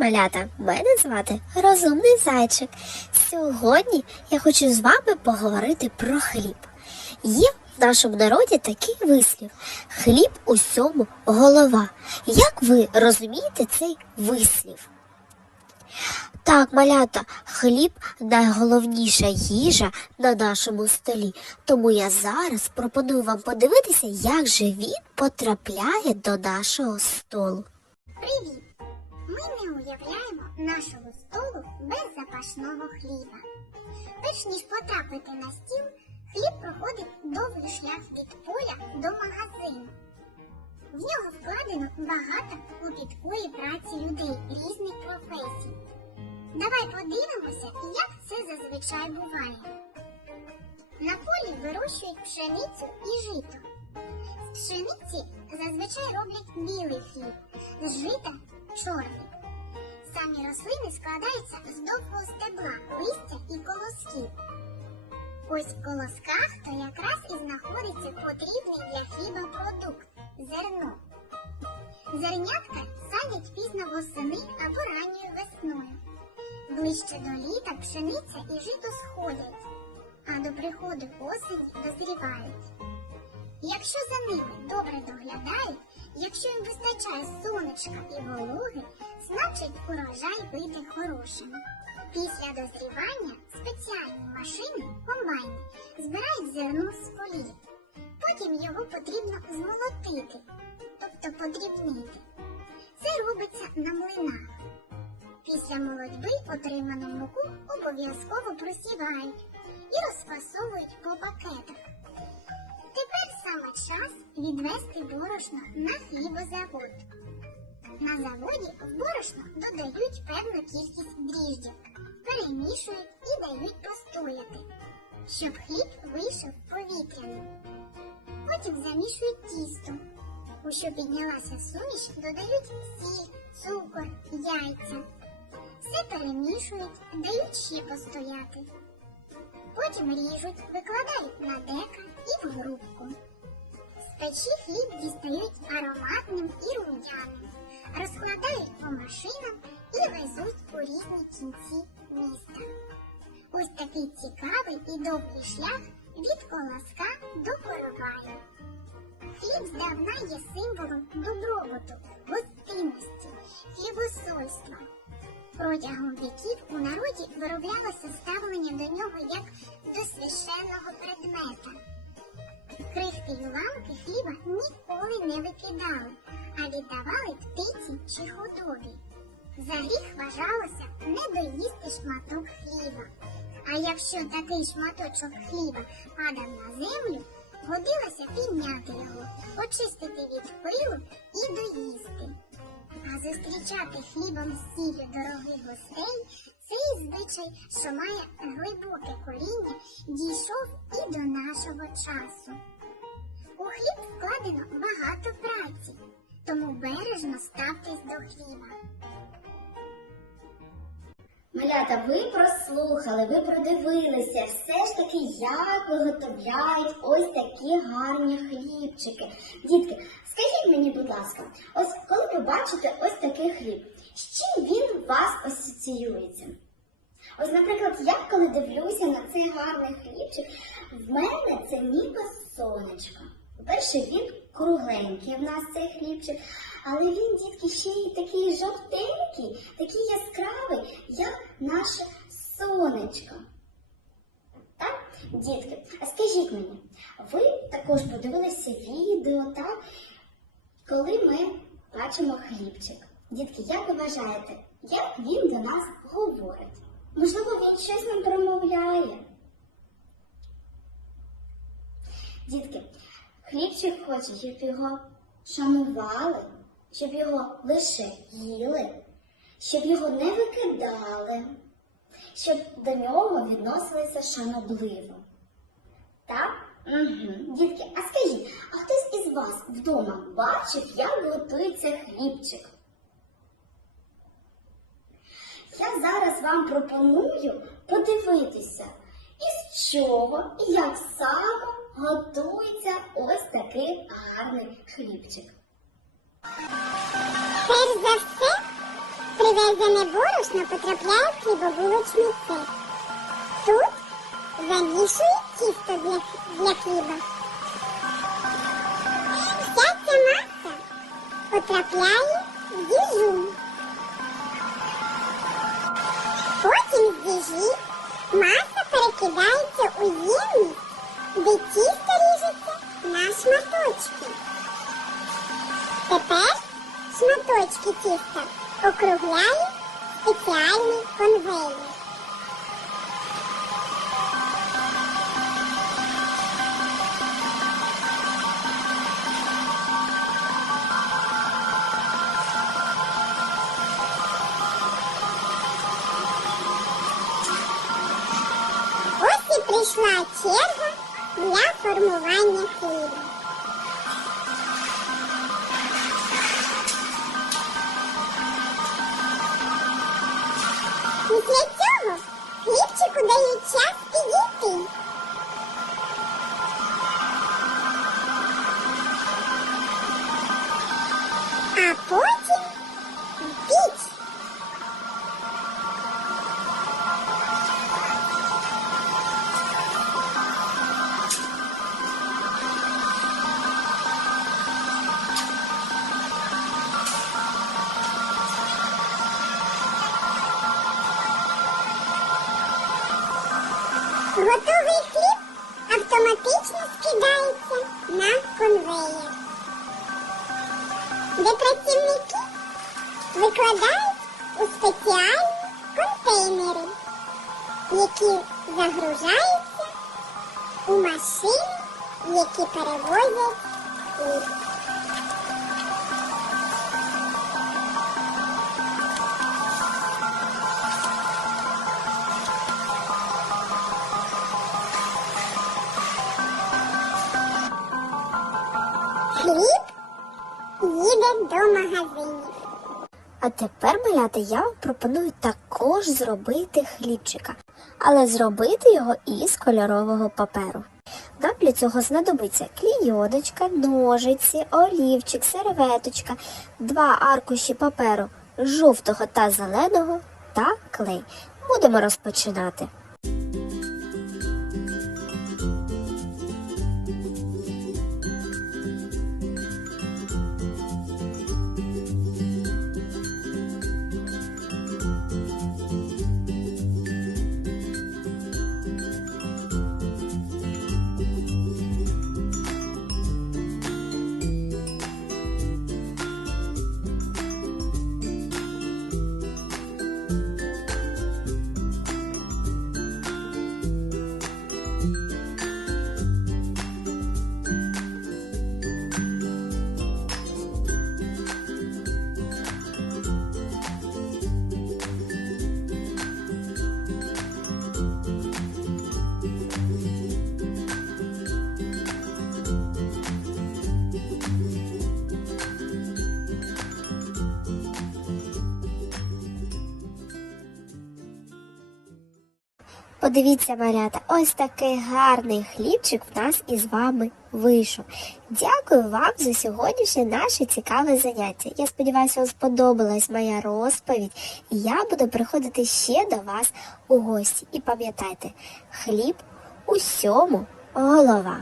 малята! Мене звати Розумний Зайчик. Сьогодні я хочу з вами поговорити про хліб. Є в нашому народі такий вислів: хліб усьому голова. Як ви розумієте цей вислів? Так, малята, хліб найголовніша їжа на нашому столі. Тому я зараз пропоную вам подивитися, як же він потрапляє до нашого столу. Привіт! Ми не уявляємо нашого столу без запашного хліба. Перш ніж потрапити на стіл, хліб проходить довгий шлях від поля до магазину. В нього вкладено багато клопіткої праці людей різних професій. Давай подивимося, як це зазвичай буває. На полі вирощують пшеницю і жито. З пшениці зазвичай роблять білий хліб, з жита чорний. Самі рослини складаються з довгого стебла, листя і колосків. Ось в колосках то якраз і знаходиться потрібний для хліба продукт зерно. Зернятка садять пізно восени або ранньою весною. Ближче до літа пшениця і жито сходять, а до приходу осені дозрівають. Якщо за ними добре доглядають, якщо їм вистачає сонечка і вологи, значить урожай вийде хорошим. Після дозрівання спеціальні машини, комбайни, збирають зерно з полів. Потім його потрібно змолотити, тобто подрібнити. Це робиться на млинах. Після молодьби отриману муку обов'язково просівають і розфасовують по пакетах. Тепер саме час відвести борошно на хлібозавод. На заводі в борошно додають певну кількість дріждів, перемішують і дають постояти, щоб хліб вийшов повітряним. Потім замішують тісто. У що піднялася суміш, додають сіль, цукор, яйця. Все перемішують, дають ще постояти. Потім ріжуть, викладають на дека і в грубку. Печі хліб дістають ароматним і рум'яним, розкладають по машинам і везуть у різні кінці міста. Ось такий цікавий і довгий шлях від колоска до короваю. Хліб здавна є символом добробуту, гостинності, хлібосольства. Протягом віків у народі вироблялося ставлення до нього як до священного предмета. Крихти уламки хліба ніколи не викидали, а віддавали птиці чи худобі. За гріх вважалося не доїсти шматок хліба. А якщо такий шматочок хліба падав на землю, годилося підняти його, очистити від пилу і доїсти. А зустрічати хлібом з сіллю дорогих гостей цей звичай, що має глибоке коріння, дійшов і до нашого часу. У хліб вкладено багато праці, тому бережно ставтесь до хліба. Малята, ви прослухали, ви продивилися все ж таки, як виготовляють ось такі гарні хлібчики. Дітки, скажіть мені, будь ласка, ось коли ви бачите ось такий хліб, з чим він у вас асоціюється? Ось, наприклад, я коли дивлюся на цей гарний хлібчик, в мене це ніби сонечко. По-перше, він кругленький в нас цей хлібчик, але він, дітки, ще й такий жовтенький, такий яскравий, як наше сонечко. Так, дітки, а скажіть мені, ви також подивилися відео, так, коли ми бачимо хлібчик. Дітки, як ви вважаєте, як він до нас говорить? Можливо, він щось нам промовляє. Дітки, хлібчик хоче, щоб його шанували, щоб його лише їли, щоб його не викидали, щоб до нього відносилися шанобливо. Так? Угу. Дітки, а скажіть, а хтось із вас вдома бачив, як готується хлібчик? Я зараз вам пропоную подивитися, із чого і як саме готується ось такий гарний хлібчик. Перш за все, Привезене борошно потрапляє в хлібобулочний цех. Тут замішують тісто для, для хліба. Вся ця маса потрапляє в діжу. Потім з діжі маса перекидається у ємність, де тісто ріжеться на шматочки. Тепер шматочки тіста округляє спеціальний конвейер. Прийшла черга для формування хліба. Готовий хліб автоматично скидається на конвеєр, де працівники викладають у спеціальні контейнери, які загружаються у машини, які перевозять хліб. Хліб їде до магазинів. А тепер, малята, я вам пропоную також зробити хлібчика, але зробити його із кольорового паперу. Нам для цього знадобиться клійоночка, ножиці, олівчик, серветочка, два аркуші паперу жовтого та зеленого та клей. Будемо розпочинати. Подивіться, малята, ось такий гарний хлібчик в нас із вами вийшов. Дякую вам за сьогоднішнє наше цікаве заняття. Я сподіваюся, вам сподобалась моя розповідь, я буду приходити ще до вас у гості. І пам'ятайте, хліб усьому голова.